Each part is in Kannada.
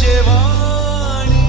ಭವಿಷ್ಯವಾಣಿ.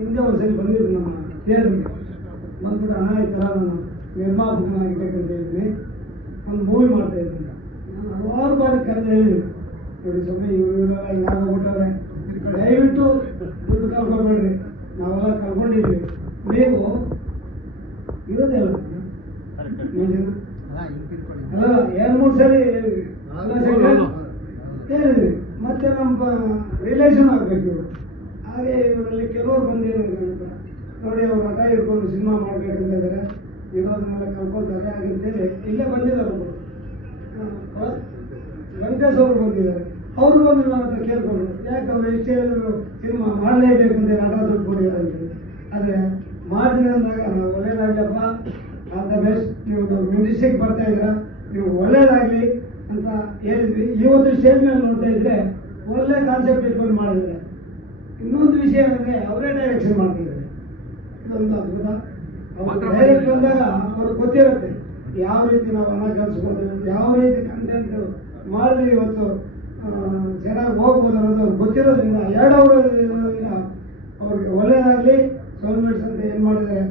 ಹಿಂದೆ ಒಂದು ಸರಿ ಬಂದಿದ್ರು ನಮ್ಮ ಥಿಯೇಟರ್ಗೆ ಬಂದ್ಬಿಟ್ಟು ಅಣ್ಣ ಈ ಥರ ನಾನು ನಿರ್ಮಾಪಕನಾಗಿರ್ಬೇಕಂತ ಇದ್ದೀನಿ, ಒಂದು ಮೂವಿ ಮಾಡ್ತಾ ಇದ್ದೀನಿ. ನಾನು ಹಲವಾರು ಬಾರಿ ಕರೆದು ಹೇಳಿದ್ದೀನಿ, ನೋಡಿ ಸ್ವಾಮಿ ಇವರೆಲ್ಲ ಹಿಂಗಾಗೋಗ್ಬಿಟ್ಟವ್ರೆ, ದಯವಿಟ್ಟು ದುಡ್ಡು ಕಳ್ಕೊಬೇಡ್ರಿ, ನಾವೆಲ್ಲ ಕಳ್ಕೊಂಡಿದ್ವಿ, ನೀವು ಇರೋದೇ ಅಲ್ಲ ಅಲ್ಲ 2-3 ಸರಿ ಹೇಳಿದ್ವಿ. ಮತ್ತೆ ನಮ್ಮ ರಿಲೇಷನ್ ಆಗಬೇಕು ಇವರು. ಹಾಗೆ ಇವರಲ್ಲಿ ಕೆಲವರು ಬಂದೇನು ನೋಡಿ ಅವ್ರು ಹಠ ಹಿಡ್ಕೊಂಡು ಸಿನಿಮಾ ಮಾಡಬೇಕಂತ ಇದ್ದಾರೆ, ಇರೋದನ್ನೆಲ್ಲ ಕಳ್ಕೊತಾರೆ ಹಾಗಂತೇಳಿ ಇಲ್ಲೇ ಬಂದಿದ್ದಾರೆ. ವೆಂಕಟೇಶ್ ಅವರು ಬಂದಿದ್ದಾರೆ, ಅವರು ಬಂದು ನನ್ನ ಹತ್ರ ಕೇಳ್ಕೊಂಡ್ರು, ಯಾಕೆ ಅವ್ರು ಎಷ್ಟು ಹೇಳಿದ್ರು ಸಿನಿಮಾ ಮಾಡಲೇಬೇಕಂತ ಹಠ ದುಡ್ಡು ಕೊಡಿದ್ದಾರೆ ಅಂತೇಳಿ. ಆದರೆ ಮಾಡಿದ್ರೆ ಅಂದಾಗ ನಾವು ಒಳ್ಳೇದಾಗಲಪ್ಪ, ಆಲ್ ದ ಬೆಸ್ಟ್, ನೀವು ಮ್ಯೂಸಿಕ್ ಬರ್ತಾ ಇದ್ದೀರಾ, ನೀವು ಒಳ್ಳೇದಾಗಲಿ ಅಂತ ಹೇಳಿದ್ವಿ. ಇವತ್ತು ಸ್ಟೇಜ್ ಮೇಲೆ ನೋಡ್ತಾ ಇದ್ರೆ ಒಳ್ಳೆ ಕಾನ್ಸೆಪ್ಟ್ ಇಟ್ಕೊಂಡು ಮಾಡಿದ್ದಾರೆ. ಇನ್ನೊಂದು ವಿಷಯ ಅಂದರೆ ಅವರೇ ಡೈರೆಕ್ಷನ್ ಮಾಡ್ತಿದ್ದಾರೆ, ಇದೊಂದು ಅದ್ಭುತ. ಅವರು ಡೈರೆಕ್ಟ್ ಬಂದಾಗ ಅವ್ರಿಗೆ ಗೊತ್ತಿರುತ್ತೆ ಯಾವ ರೀತಿ ನಾವು ಹಣ ಕಲಿಸ್ಬೋದು, ಯಾವ ರೀತಿ ಕಂಟೆಂಟ್ ಮಾಡಿದ್ರೆ ಇವತ್ತು ಚೆನ್ನಾಗಿ ಹೋಗ್ಬೋದು ಅನ್ನೋದು ಗೊತ್ತಿರೋದ್ರಿಂದ 2 ಅವರಿಂದ ಅವ್ರಿಗೆ ಒಳ್ಳೇದಾಗಲಿ. ಸೋಲ್ಮೇಟ್ಸ್ ಅಂತ ಏನು ಮಾಡಿದ್ದಾರೆ,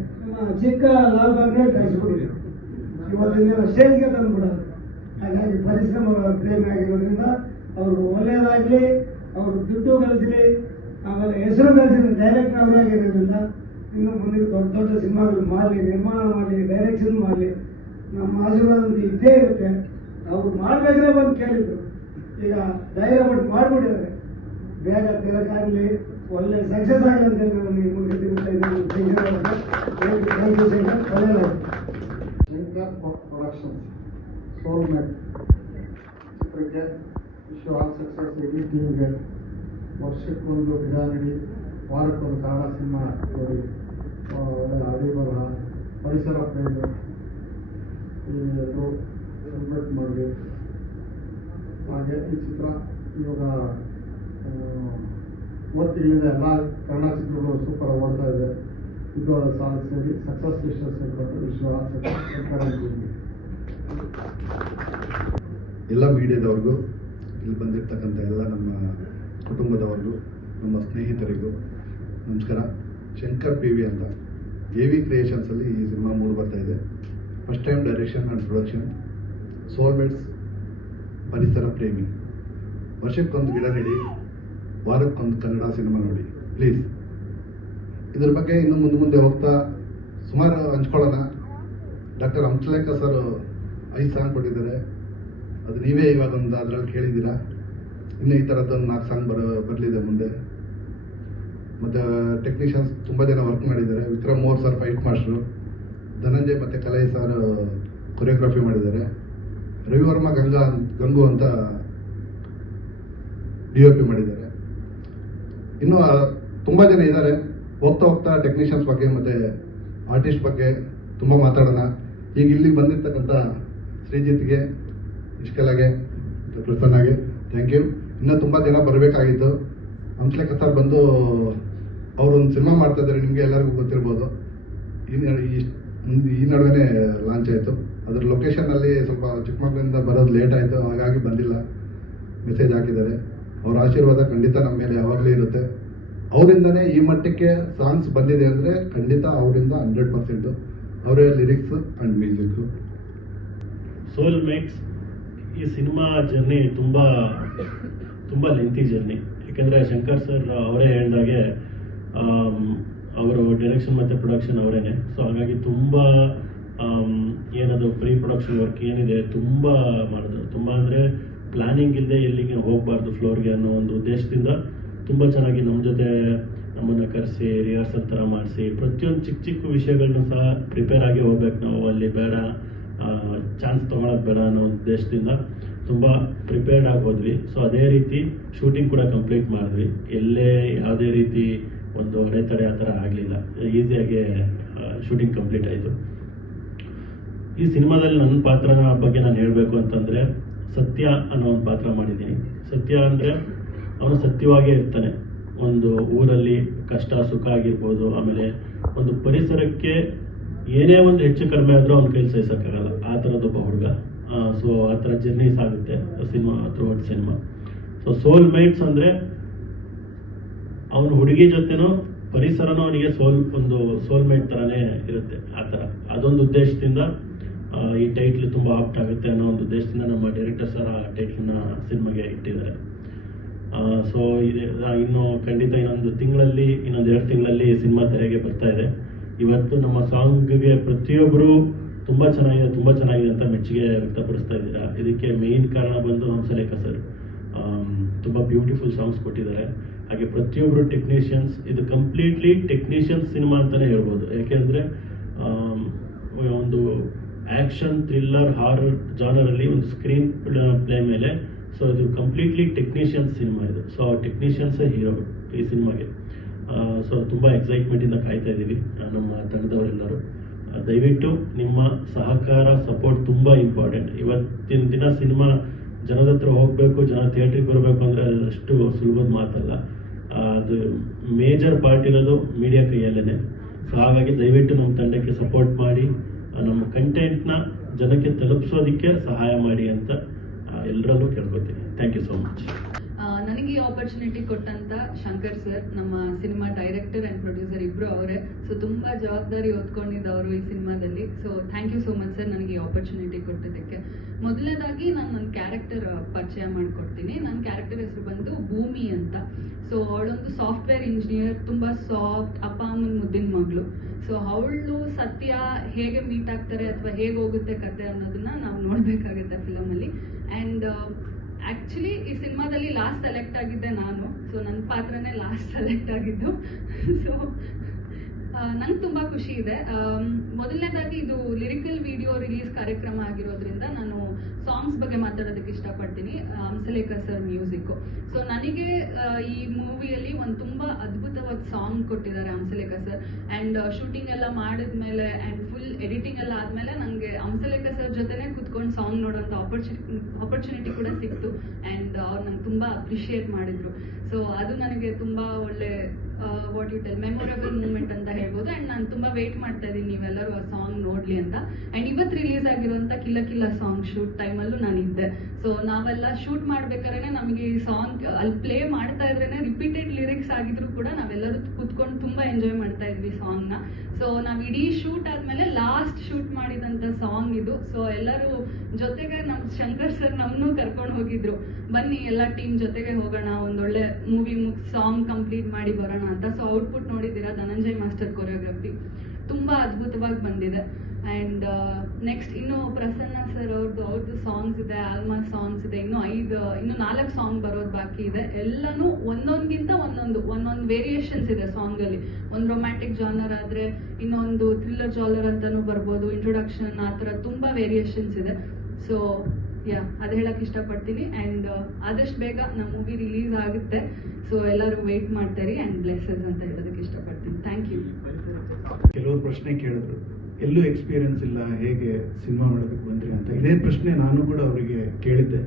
ಚಿಕ್ಕ ಲಾಲ್ಬಾಗ್ಗೆ ಕಳಿಸ್ಬಿಟ್ಟಿದ್ರು, ಇವತ್ತಿನ ಸ್ಟೇಜ್ಗೆ ತಂದುಬಿಡೋದು. ಹಾಗಾಗಿ ಪರಿಶ್ರಮ ಪ್ರೇಮಿ ಆಗಿರೋದ್ರಿಂದ ಅವ್ರಿಗೆ ಒಳ್ಳೇದಾಗಲಿ, ಅವರು ದುಡ್ಡು ಕಲಿಸಲಿ, ಆಮೇಲೆ ಹೆಸರು ಕಲಿಸಿದ ಡೈರೆಕ್ಟರ್ ಅವರಾಗಿರೋದ್ರಿಂದ ಇನ್ನು ಮುಂದೆ ದೊಡ್ಡ ದೊಡ್ಡ ಸಿನಿಮಾಗಳು ಮಾಡಲಿ, ನಿರ್ಮಾಣ ಮಾಡಲಿ, ಡೈರೆಕ್ಷನ್ ಮಾಡಲಿ, ನಮ್ಮ ಆಶೀರ್ವಾದ ಅಂತ ಇದ್ದೇ ಇರುತ್ತೆ. ಅವ್ರು ಮಾಡಬೇಕೇ ಬಂದು ಕೇಳಿದ್ರು, ಈಗ ಧೈರ್ಯ ಪಟ್ಟು ಮಾಡಿಬಿಟ್ಟಿದ್ದಾರೆ, ಬೇಗ ತಿರಕಾಗಲಿ, ಒಳ್ಳೆ ಸಕ್ಸಸ್ ಆಗಲಿ ಅಂತ ನಾನು ನಿಮಗೆ ತಿಳಿಸ್ತಾ ಇದ್ದೀನಿ. ಥ್ಯಾಂಕ್ ಯು ಶಂಕರ್, ಒಳ್ಳೆಯದಾಗಿ. ಶಂಕರ್ ಪ್ರೊಡಕ್ಷನ್ಸ್ ಸೋಲ್ಮೇಟ್ ಚಿತ್ರಕ್ಕೆ ವಿಶ್ವ ಆಲ್ ಸಕ್ಸಸ್. ಇಡೀ ಟೀಮ್ಗೆ ವರ್ಷಕ್ಕೊಂದು ಗಿಡ ನೆಡಿ, ವಾರಕ್ಕೊಂದು ಕನ್ನಡ ಸಿನಿಮಾ ನೋಡಿ, ಒಳ್ಳೆ ಅಡಿ ಬರಹ, ಪರಿಸರ ಪ್ರೇಮಿ ಇದು ಸೆಲೆಬ್ರೇಟ್ ಮಾಡಿ. ಹಾಗೆ ಈ ಚಿತ್ರ ಇವಾಗ 30 ತಿಂಗಳಿಂದ ಎಲ್ಲ ಕನ್ನಡ ಚಿತ್ರಗಳು ಸೂಪರ್ ಓಡ್ತಾ ಇದೆ. ಇದು ಅದರ ಸಾಲ ಸೇರಿ ಸಕ್ಸಸ್ ಲಿಸ್ಟರ್ ಸೇರಿಕೊಂಡು ವಿಶ್ವ ಸಕ್ಸಸ್. ಎಲ್ಲ ಮೀಡಿಯಾದವ್ರಿಗೂ, ಇಲ್ಲಿ ಬಂದಿರ್ತಕ್ಕಂಥ ಎಲ್ಲ ನಮ್ಮ ಕುಟುಂಬದವ್ರಿಗೂ, ನಮ್ಮ ಸ್ನೇಹಿತರಿಗೂ ನಮಸ್ಕಾರ. ಶಂಕರ್ ಪಿ ವಿ ಅಂತ AV ಕ್ರಿಯೇಷನ್ಸಲ್ಲಿ ಈ ಸಿನಿಮಾ ಮೂರು ಬರ್ತಾ ಇದೆ. First time direction and production. Soulmates, ಪರಿಸರ ಪ್ರೇಮಿ. ವರ್ಷಕ್ಕೊಂದು ಗಿಡ ನೆಡಿ, ವಾರಕ್ಕೊಂದು ಕನ್ನಡ ಸಿನಿಮಾ ನೋಡಿ ಪ್ಲೀಸ್. ಇದ್ರ ಬಗ್ಗೆ ಇನ್ನು ಮುಂದೆ ಹೋಗ್ತಾ ಸುಮಾರು ಹಂಚ್ಕೊಳ್ಳೋಣ. ಡಾಕ್ಟರ್ ಹಂಸಲೇಖ ಸರ್ 5 ಸಾಂಗ್ ಕೊಟ್ಟಿದ್ದಾರೆ, ಅದು ನೀವೇ ಇವಾಗ ಒಂದು ಅದರಲ್ಲಿ ಕೇಳಿದ್ದೀರಾ. ಇನ್ನು ಈ ಥರದ್ದೊಂದು 4 ಸಾಂಗ್ ಬರಲಿದೆ ಮುಂದೆ. ಮತ್ತು ಟೆಕ್ನಿಷಿಯನ್ಸ್ ತುಂಬ ಜನ ವರ್ಕ್ ಮಾಡಿದ್ದಾರೆ. Vikram more sir fight master, Dhananjay ಮತ್ತು ಕಲೈ ಸರ್ ಕೊರಿಯೋಗ್ರಫಿ ಮಾಡಿದ್ದಾರೆ. ರವಿವರ್ಮ ಗಂಗು ಅಂತ DOP ಮಾಡಿದ್ದಾರೆ. ಇನ್ನು ತುಂಬ ಜನ ಇದ್ದಾರೆ. ಹೋಗ್ತಾ ಹೋಗ್ತಾ ಟೆಕ್ನಿಷಿಯನ್ಸ್ ಬಗ್ಗೆ ಮತ್ತು ಆರ್ಟಿಸ್ಟ್ ಬಗ್ಗೆ ತುಂಬ ಮಾತಾಡೋಣ. ಈಗ ಇಲ್ಲಿ ಬಂದಿರ್ತಕ್ಕಂಥ ಶ್ರೀಜಿತ್ಗೆ, ಇಷ್ಕೆಲಾಗೆ, ಪ್ರಸನ್ನಾಗೆ ಥ್ಯಾಂಕ್ ಯು. ಇನ್ನೂ ತುಂಬ ಜನ ಬರಬೇಕಾಗಿತ್ತು. ಹಂಸಲೇಖ ಸರ್ ಬಂದು ಅವರೊಂದು ಸಿನಿಮಾ ಮಾಡ್ತಾ ಇದ್ದಾರೆ, ನಿಮಗೆ ಎಲ್ಲರಿಗೂ ಗೊತ್ತಿರ್ಬೋದು. ಈ ನಡುವೆ ಲಾಂಚ್ ಆಯಿತು. ಅದರ ಲೊಕೇಶನಲ್ಲಿ ಸ್ವಲ್ಪ ಚಿಕ್ಕಮಗಳೂರಿಂದ ಬರೋದು ಲೇಟ್ ಆಯಿತು, ಹಾಗಾಗಿ ಬಂದಿಲ್ಲ. ಮೆಸೇಜ್ ಹಾಕಿದ್ದಾರೆ. ಅವರ ಆಶೀರ್ವಾದ ಖಂಡಿತ ನಮ್ಮ ಮೇಲೆ ಯಾವಾಗಲೂ ಇರುತ್ತೆ. ಅವರಿಂದನೇ ಈ ಮಟ್ಟಕ್ಕೆ ಸಾಂಗ್ಸ್ ಬಂದಿದೆ ಅಂದರೆ ಖಂಡಿತ ಅವರಿಂದ 100%. ಅವರೇ lyrics and musics. Soul mates ಈ ಸಿನಿಮಾ ಜರ್ನಿ ತುಂಬ ಲೆಂತಿ ಜರ್ನಿ. ಯಾಕೆಂದರೆ ಶಂಕರ್ ಸರ್ ಅವರೇ ಹೇಳಿದಾಗೆ ಅವರು ಡೈರೆಕ್ಷನ್ ಮತ್ತು ಪ್ರೊಡಕ್ಷನ್ ಅವರೇನೆ. ಸೊ ಹಾಗಾಗಿ ತುಂಬ ಏನದು ಪ್ರೀ ಪ್ರೊಡಕ್ಷನ್ ವರ್ಕ್ ಏನಿದೆ ತುಂಬ ಮಾಡಿದ್ರು. ತುಂಬ ಅಂದರೆ ಪ್ಲ್ಯಾನಿಂಗ್ ಇಲ್ಲದೆ ಎಲ್ಲಿಗೆ ಹೋಗಬಾರ್ದು ಫ್ಲೋರ್ಗೆ ಅನ್ನೋ ಒಂದು ಉದ್ದೇಶದಿಂದ ತುಂಬ ಚೆನ್ನಾಗಿ ನಮ್ಮ ಜೊತೆ ನಮ್ಮನ್ನು ಕರೆಸಿ ರಿಹರ್ಸಲ್ ಥರ ಮಾಡಿಸಿ ಪ್ರತಿಯೊಂದು ಚಿಕ್ಕ ಚಿಕ್ಕ ವಿಷಯಗಳನ್ನೂ ಸಹ ಪ್ರಿಪೇರ್ ಆಗಿ ಹೋಗ್ಬೇಕು ನಾವು. ಅಲ್ಲಿ ಬೇಡ ಚಾನ್ಸ್ ತೊಗೊಳೋದು ಬೇಡ ಅನ್ನೋ ಉದ್ದೇಶದಿಂದ ತುಂಬ ಪ್ರಿಪೇರ್ಡ್ ಆಗಿ ಹೋದ್ವಿ. ಸೊ ಅದೇ ರೀತಿ ಶೂಟಿಂಗ್ ಕೂಡ ಕಂಪ್ಲೀಟ್ ಮಾಡಿದ್ವಿ. ಎಲ್ಲೇ ಯಾವುದೇ ರೀತಿ ಒಂದು ಅಡೆತಡೆ ಆ ಥರ ಆಗಲಿಲ್ಲ. ಈಸಿಯಾಗಿ ಶೂಟಿಂಗ್ ಕಂಪ್ಲೀಟ್ ಆಯಿತು. ಈ ಸಿನಿಮಾದಲ್ಲಿ ನನ್ನ ಪಾತ್ರನ ಬಗ್ಗೆ ನಾನು ಹೇಳಬೇಕು ಅಂತಂದರೆ, ಸತ್ಯ ಅನ್ನೋ ಒಂದು ಪಾತ್ರ ಮಾಡಿದ್ದೀನಿ. ಸತ್ಯ ಅಂದರೆ ಅವನು ಸತ್ಯವಾಗೇ ಇರ್ತಾನೆ. ಒಂದು ಊರಲ್ಲಿ ಕಷ್ಟ ಸುಖ ಆಗಿರ್ಬೋದು, ಆಮೇಲೆ ಒಂದು ಪರಿಸರಕ್ಕೆ ಏನೇ ಒಂದು ಹೆಚ್ಚು ಕಡಿಮೆ ಆದರೂ ಅವ್ನ ಕೈಲಿ ಸಹಿಸೋಕ್ಕಾಗಲ್ಲ, ಆ ಥರದ್ದೊಬ್ಬ ಹುಡುಗ. ಸೊ ಆ ಥರ ಜರ್ನೀಸ್ ಆಗುತ್ತೆ ಸಿನಿಮಾ ಥ್ರೂಔಟ್ ಸಿನಿಮಾ. ಸೊ ಸೋಲ್ ಮೇಟ್ಸ್ ಅಂದರೆ ಅವನ ಹುಡುಗಿ ಜೊತೆನೂ ಪರಿಸರನೂ ಅವನಿಗೆ ಸೋಲ್ಮೇಟ್ ಥರನೇ ಇರುತ್ತೆ. ಆ ಥರ ಅದೊಂದು ಉದ್ದೇಶದಿಂದ ಈ ಟೈಟ್ಲ್ ತುಂಬ ಆಪ್ಟ್ ಆಗುತ್ತೆ ಅನ್ನೋ ಒಂದು ಉದ್ದೇಶದಿಂದ ನಮ್ಮ ಡೈರೆಕ್ಟರ್ ಸರ್ ಆ ಟೈಟ್ಲನ್ನ ಸಿನಿಮಾಗೆ ಇಟ್ಟಿದ್ದಾರೆ. ಸೊ ಇನ್ನು ಖಂಡಿತ ಇನ್ನೊಂದು 2 ತಿಂಗಳಲ್ಲಿ ಸಿನಿಮಾ ತೆರೆಗೆ ಬರ್ತಾ ಇದೆ. ಇವತ್ತು ನಮ್ಮ ಸಾಂಗ್ಗೆ ಪ್ರತಿಯೊಬ್ಬರು ತುಂಬ ಚೆನ್ನಾಗಿದೆ ಅಂತ ಮೆಚ್ಚುಗೆ ವ್ಯಕ್ತಪಡಿಸ್ತಾ ಇದ್ದೀರಾ. ಇದಕ್ಕೆ ಮೇನ್ ಕಾರಣ ಬಂದು ಹಂಸಲೇಖ ಸರ್. ತುಂಬ ಬ್ಯೂಟಿಫುಲ್ ಸಾಂಗ್ಸ್ ಕೊಟ್ಟಿದ್ದಾರೆ. ಹಾಗೆ ಪ್ರತಿಯೊಬ್ಬರು ಟೆಕ್ನಿಷಿಯನ್ಸ್, ಇದು ಕಂಪ್ಲೀಟ್ಲಿ ಟೆಕ್ನಿಷಿಯನ್ಸ್ ಸಿನಿಮಾ ಅಂತಲೇ ಹೇಳ್ಬೋದು. ಯಾಕೆಂದರೆ ಒಂದು ಆ್ಯಕ್ಷನ್, ಥ್ರಿಲ್ಲರ್, ಹಾರರ್ ಜಾನರಲ್ಲಿ ಒಂದು ಸ್ಕ್ರೀನ್ ಪ್ಲೇ ಮೇಲೆ. ಸೊ ಇದು ಕಂಪ್ಲೀಟ್ಲಿ ಟೆಕ್ನಿಷಿಯನ್ಸ್ ಸಿನಿಮಾ ಇದು. ಸೊ ಆ ಟೆಕ್ನಿಷಿಯನ್ಸೇ ಹೀರೋ ಈ ಸಿನಿಮಾಗೆ. ಸೊ ತುಂಬ ಎಕ್ಸೈಟ್ಮೆಂಟಿಂದ ಕಾಯ್ತಾ ಇದ್ದೀವಿ ನಮ್ಮ ತಂಡದವರೆಲ್ಲರೂ. ದಯವಿಟ್ಟು ನಿಮ್ಮ ಸಹಕಾರ, ಸಪೋರ್ಟ್ ತುಂಬ ಇಂಪಾರ್ಟೆಂಟ್. ಇವತ್ತಿನ ದಿನ ಸಿನಿಮಾ ಜನದ ಹತ್ರ ಹೋಗಬೇಕು, ಜನ ಥಿಯೇಟ್ರಿಗೆ ಬರಬೇಕು ಅಂದರೆ ಅಷ್ಟು ಸುಲಭದ ಮಾತಲ್ಲ. ಅದು ಮೇಜರ್ ಪಾರ್ಟ್ ಇರೋದು ಮೀಡಿಯಾ ಕೈಯಲ್ಲೇ. ಸೊ ಹಾಗಾಗಿ ದಯವಿಟ್ಟು ನಮ್ಮ ತಂಡಕ್ಕೆ ಸಪೋರ್ಟ್ ಮಾಡಿ, ನಮ್ಮ ಕಂಟೆಂಟ್ನ ಜನಕ್ಕೆ ತಲುಪಿಸೋದಕ್ಕೆ ಸಹಾಯ ಮಾಡಿ ಅಂತ ಎಲ್ಲರಲ್ಲೂ ಕೇಳ್ಕೊತೀನಿ. Thank you so much. ನನಗೆ ಈ ಆಪರ್ಚುನಿಟಿ ಕೊಟ್ಟಂತ ಶಂಕರ್ ಸರ್, ನಮ್ಮ ಸಿನಿಮಾ ಡೈರೆಕ್ಟರ್ ಆ್ಯಂಡ್ ಪ್ರೊಡ್ಯೂಸರ್ ಇಬ್ಬರು ಅವರೇ. ಸೊ ತುಂಬ ಜವಾಬ್ದಾರಿ ಹೊತ್ಕೊಂಡಿದ್ದವರು ಈ ಸಿನಿಮಾದಲ್ಲಿ. So thank you so much sir ನನಗೆ ಈ ಆಪರ್ಚುನಿಟಿ ಕೊಟ್ಟಿದ್ದಕ್ಕೆ. ಮೊದಲನೇದಾಗಿ ನಾನು ನನ್ನ ಕ್ಯಾರೆಕ್ಟರ್ ಪರಿಚಯ ಮಾಡಿಕೊಡ್ತೀನಿ. ನನ್ನ ಕ್ಯಾರೆಕ್ಟರ್ ಹೆಸರು ಬಂದು ಭೂಮಿ ಅಂತ. ಸೊ ಅವಳೊಂದು ಸಾಫ್ಟ್ವೇರ್ ಇಂಜಿನಿಯರ್, ತುಂಬ ಸಾಫ್ಟ್, ಅಪ್ಪ ಅಮ್ಮನ ಮುದ್ದಿನ ಮಗಳು. ಸೊ ಅವಳು ಸತ್ಯ ಹೇಗೆ ಮೀಟ್ ಆಗ್ತಾರೆ ಅಥವಾ ಹೇಗೆ ಹೋಗುತ್ತೆ ಕತೆ ಅನ್ನೋದನ್ನ ನಾವು ನೋಡಬೇಕಾಗುತ್ತೆ ಫಿಲಮಲ್ಲಿ. ಆ್ಯಂಡ್ ಆ್ಯಕ್ಚುಲಿ ಈ ಸಿನಿಮಾದಲ್ಲಿ ಲಾಸ್ಟ್ ಸೆಲೆಕ್ಟ್ ಆಗಿದ್ದೆ ನಾನು. ಸೊ ನನ್ನ ಪಾತ್ರನೇ ಲಾಸ್ಟ್ ಸೆಲೆಕ್ಟ್ ಆಗಿದ್ದು. ಸೊ ನಂಗೆ ತುಂಬ ಖುಷಿ ಇದೆ. ಮೊದಲನೇದಾಗಿ ಇದು ಲಿರಿಕಲ್ ವಿಡಿಯೋ ರಿಲೀಸ್ ಕಾರ್ಯಕ್ರಮ ಆಗಿರೋದ್ರಿಂದ ನಾನು ಸಾಂಗ್ಸ್ ಬಗ್ಗೆ ಮಾತಾಡೋದಕ್ಕೆ ಇಷ್ಟಪಡ್ತೀನಿ. Hamsalekha sir music. ಸೊ ನನಗೆ ಈ ಮೂವಿಯಲ್ಲಿ ಒಂದು ತುಂಬ ಅದ್ಭುತವಾದ ಸಾಂಗ್ ಕೊಟ್ಟಿದ್ದಾರೆ ಹಂಸಲೇಖ ಸರ್. ಆ್ಯಂಡ್ ಶೂಟಿಂಗ್ ಎಲ್ಲ ಮಾಡಿದ್ಮೇಲೆ ಆ್ಯಂಡ್ ಫುಲ್ ಎಡಿಟಿಂಗ್ ಎಲ್ಲ ಆದಮೇಲೆ ನನಗೆ ಹಂಸಲೇಖ ಸರ್ ಜೊತೆನೇ ಕುತ್ಕೊಂಡು ಸಾಂಗ್ ನೋಡೋಂಥ ಆಪರ್ಚುನಿಟಿ ಕೂಡ ಸಿಕ್ತು. ಆ್ಯಂಡ್ ಅವ್ರು ನಂಗೆ ತುಂಬ ಅಪ್ರಿಷಿಯೇಟ್ ಮಾಡಿದ್ರು. ಸೊ ಅದು ನನಗೆ ತುಂಬ ಒಳ್ಳೆ what you tell memorable moment ಅಂತ ಹೇಳ್ಬೋದು. ಆ್ಯಂಡ್ ನಾನು ತುಂಬ ವೇಟ್ ಮಾಡ್ತಾ ಇದ್ದೀನಿ ನೀವೆಲ್ಲರೂ ಆ ಸಾಂಗ್ ನೋಡಲಿ ಅಂತ. ಆ್ಯಂಡ್ ಇವತ್ತು ರಿಲೀಸ್ ಆಗಿರೋಂಥ ಕಿಲ್ಲ ಕಿಲ್ಲ ಸಾಂಗ್ ಶೂಟ್ ಟೈಮಲ್ಲೂ ನಾನಿದ್ದೆ. ಸೊ ನಾವೆಲ್ಲ ಶೂಟ್ ಮಾಡ್ಬೇಕಾದ್ರೆ ನಮಗೆ ಈ ಸಾಂಗ್ ಅಲ್ಲಿ ಪ್ಲೇ ಮಾಡ್ತಾ ಇದ್ರೇನೆ ರಿಪೀಟೆಡ್ ಲಿರಿಕ್ಸ್ ಆಗಿದ್ರು ಕೂಡ ನಾವೆಲ್ಲರೂ ಕೂತ್ಕೊಂಡು ತುಂಬ ಎಂಜಾಯ್ ಮಾಡ್ತಾ ಇದ್ವಿ ಸಾಂಗ್ನ. ಸೊ ನಾವು ಇಡೀ ಶೂಟ್ ಆದಮೇಲೆ ಲಾಸ್ಟ್ ಶೂಟ್ ಮಾಡಿದಂಥ ಸಾಂಗ್ ಇದು. ಸೊ ಎಲ್ಲರೂ ಜೊತೆಗೆ ನಮ್ಮ ಶಂಕರ್ ಸರ್ ನಮ್ಮನ್ನೂ ಕರ್ಕೊಂಡು ಹೋಗಿದ್ರು, ಬನ್ನಿ ಎಲ್ಲ ಟೀಮ್ ಜೊತೆಗೆ ಹೋಗೋಣ, ಒಂದೊಳ್ಳೆ ಮೂವಿ ಸಾಂಗ್ ಕಂಪ್ಲೀಟ್ ಮಾಡಿ ಬರೋಣ ಅಂತ. ಸೊ ಔಟ್ಪುಟ್ ನೋಡಿದ್ದೀರಾ, ಧನಂಜಯ್ ಮಾಸ್ಟರ್ ಕೊರಿಯೋಗ್ರಫಿ ತುಂಬ ಅದ್ಭುತವಾಗಿ ಬಂದಿದೆ. ಆ್ಯಂಡ್ ನೆಕ್ಸ್ಟ್ ಇನ್ನು ಪ್ರಸನ್ನ ಸರ್ ಅವ್ರದ್ದು ಸಾಂಗ್ಸ್ ಇದೆ, ಆಲ್ಮಾ ಸಾಂಗ್ಸ್ ಇದೆ, ಇನ್ನು 4 ಸಾಂಗ್ ಬರೋದು ಬಾಕಿ ಇದೆ. ಎಲ್ಲನೂ ಒಂದೊಂದ್ಗಿಂತ ಒಂದೊಂದು ವೇರಿಯೇಷನ್ಸ್ ಇದೆ ಸಾಂಗಲ್ಲಿ. ಒಂದು ರೊಮ್ಯಾಂಟಿಕ್ ಜಾನರ್ ಆದರೆ ಇನ್ನೊಂದು ಥ್ರಿಲ್ಲರ್ ಜಾನರ್ ಅಂತಲೂ ಬರ್ಬೋದು, ಇಂಟ್ರೊಡಕ್ಷನ್, ಆ ಥರ ತುಂಬ ವೇರಿಯೇಷನ್ಸ್ ಇದೆ. ಸೊ ಅದು ಹೇಳಕ್ ಇಷ್ಟಪಡ್ತೀನಿ. ಆ್ಯಂಡ್ ಆದಷ್ಟು ಬೇಗ ನಮ್ಮ ಮೂವಿ ರಿಲೀಸ್ ಆಗುತ್ತೆ. ಸೊ ಎಲ್ಲರೂ ವೆಯ್ಟ್ ಮಾಡ್ತಾರೆ ಆ್ಯಂಡ್ ಬ್ಲೆಸ್ಸಸ್ ಅಂತ ಹೇಳೋದಕ್ಕೆ ಇಷ್ಟಪಡ್ತೀನಿ. Thank you. ಕೆಲವರು ಪ್ರಶ್ನೆ ಕೇಳಿದ್ರು, ಎಲ್ಲೂ ಎಕ್ಸ್ಪೀರಿಯನ್ಸ್ ಇಲ್ಲ, ಹೇಗೆ ಸಿನಿಮಾ ಮಾಡೋದಕ್ಕೆ ಬಂದ್ರಿ ಅಂತ. ಇದೇ ಪ್ರಶ್ನೆ ನಾನು ಕೂಡ ಅವರಿಗೆ ಕೇಳಿದ್ದೆ.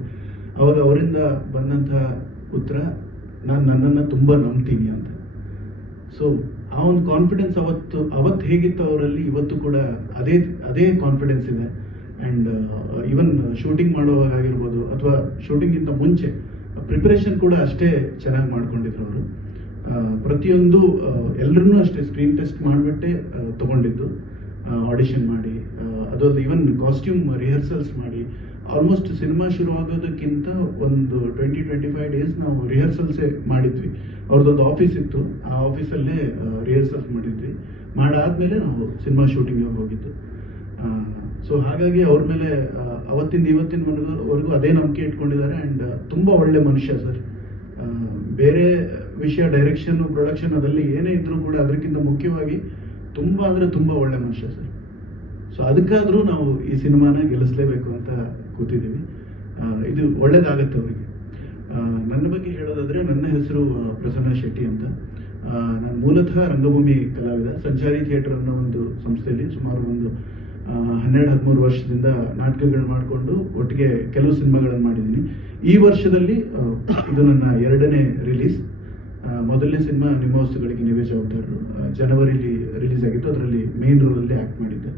ಅವಾಗ ಅವರಿಂದ ಬಂದಂಥ ಉತ್ತರ, ನಾನು ನನ್ನನ್ನು ತುಂಬ ನಂಬ್ತೀನಿ ಅಂತ. ಸೊ ಆ ಒಂದು ಕಾನ್ಫಿಡೆನ್ಸ್ ಅವತ್ತು ಹೇಗಿತ್ತು ಅವರಲ್ಲಿ, ಇವತ್ತು ಕೂಡ ಅದೇ ಕಾನ್ಫಿಡೆನ್ಸ್ ಇದೆ. ಆ್ಯಂಡ್ ಈವನ್ ಶೂಟಿಂಗ್ ಮಾಡುವಾಗ ಆಗಿರ್ಬೋದು ಅಥವಾ ಶೂಟಿಂಗಿಂತ ಮುಂಚೆ ಪ್ರಿಪರೇಷನ್ ಕೂಡ ಅಷ್ಟೇ ಚೆನ್ನಾಗಿ ಮಾಡ್ಕೊಂಡಿದ್ರು ಅವರು. ಪ್ರತಿಯೊಂದು ಎಲ್ಲರನ್ನೂ ಅಷ್ಟೇ ಸ್ಕ್ರೀನ್ ಟೆಸ್ಟ್ ಮಾಡಿಬಿಟ್ಟೆ ತೊಗೊಂಡಿದ್ದು, ಆಡಿಷನ್ ಮಾಡಿ, ಅದೊಂದು ಈವನ್ ಕಾಸ್ಟ್ಯೂಮ್ ರಿಹರ್ಸಲ್ಸ್ ಮಾಡಿ. ಆಲ್ಮೋಸ್ಟ್ ಸಿನಿಮಾ ಶುರು ಆಗೋದಕ್ಕಿಂತ ಒಂದು 20-25 ಡೇಸ್ ನಾವು ರಿಹರ್ಸಲ್ಸೇ ಮಾಡಿದ್ವಿ. ಅವ್ರದ್ದೊಂದು ಆಫೀಸ್ ಇತ್ತು, ಆ ಆಫೀಸಲ್ಲೇ ರಿಹರ್ಸಲ್ಸ್ ಮಾಡಿದ್ವಿ. ಮಾಡಾದ್ಮೇಲೆ ನಾವು ಸಿನಿಮಾ ಶೂಟಿಂಗಿಗೆ ಹೋಗಿದ್ದು. ಸೊ ಹಾಗಾಗಿ ಅವ್ರ ಮೇಲೆ ಅವತ್ತಿಂದ ಇವತ್ತಿನವರೆಗೂ ಅದೇ ನಂಬಿಕೆ ಇಟ್ಕೊಂಡಿದ್ದಾರೆ. ಆ್ಯಂಡ್ ತುಂಬ ಒಳ್ಳೆ ಮನುಷ್ಯ ಸರ್. ಬೇರೆ ವಿಷಯ ಡೈರೆಕ್ಷನ್, ಪ್ರೊಡಕ್ಷನ್ ಅದರಲ್ಲಿ ಏನೇ ಇದ್ರೂ ಕೂಡ ಅದಕ್ಕಿಂತ ಮುಖ್ಯವಾಗಿ ತುಂಬ ಅಂದರೆ ತುಂಬ ಒಳ್ಳೆ ಮನುಷ್ಯ ಸರ್. ಸೊ ಅದಕ್ಕಾದರೂ ನಾವು ಈ ಸಿನಿಮಾನ ಗೆಲ್ಲಿಸಲೇಬೇಕು ಅಂತ ಕೂತಿದ್ದೀವಿ. ಇದು ಒಳ್ಳೇದಾಗತ್ತೆ ಅವರಿಗೆ. ನನ್ನ ಬಗ್ಗೆ ಹೇಳೋದಾದ್ರೆ, ನನ್ನ ಹೆಸರು ಪ್ರಸನ್ನ ಶೆಟ್ಟಿ ಅಂತ. ನಾನು ಮೂಲತಃ ರಂಗಭೂಮಿ ಕಲಾವಿದ. ಸಂಚಾರಿ ಥಿಯೇಟರ್ ಅನ್ನೋ ಒಂದು ಸಂಸ್ಥೆಯಲ್ಲಿ ಸುಮಾರು ಒಂದು 12-13 ವರ್ಷದಿಂದ ನಾಟಕಗಳು ಮಾಡಿಕೊಂಡು ಒಟ್ಟಿಗೆ ಕೆಲವು ಸಿನಿಮಾಗಳನ್ನು ಮಾಡಿದ್ದೀನಿ. ಈ ವರ್ಷದಲ್ಲಿ ಇದು ನನ್ನ 2ನೇ ರಿಲೀಸ್. ಮೊದಲನೇ ಸಿನಿಮಾ ನಿಮ್ಮ ವಸ್ತುಗಳಿಗೆ ನೀವೇ ಜವಾಬ್ದಾರರು, ಜನವರಿಲಿ ರಿಲೀಸ್ ಆಗಿತ್ತು. ಅದರಲ್ಲಿ ಮೇನ್ ರೋಲಲ್ಲಿ ಆ್ಯಕ್ಟ್ ಮಾಡಿದ್ದೆ.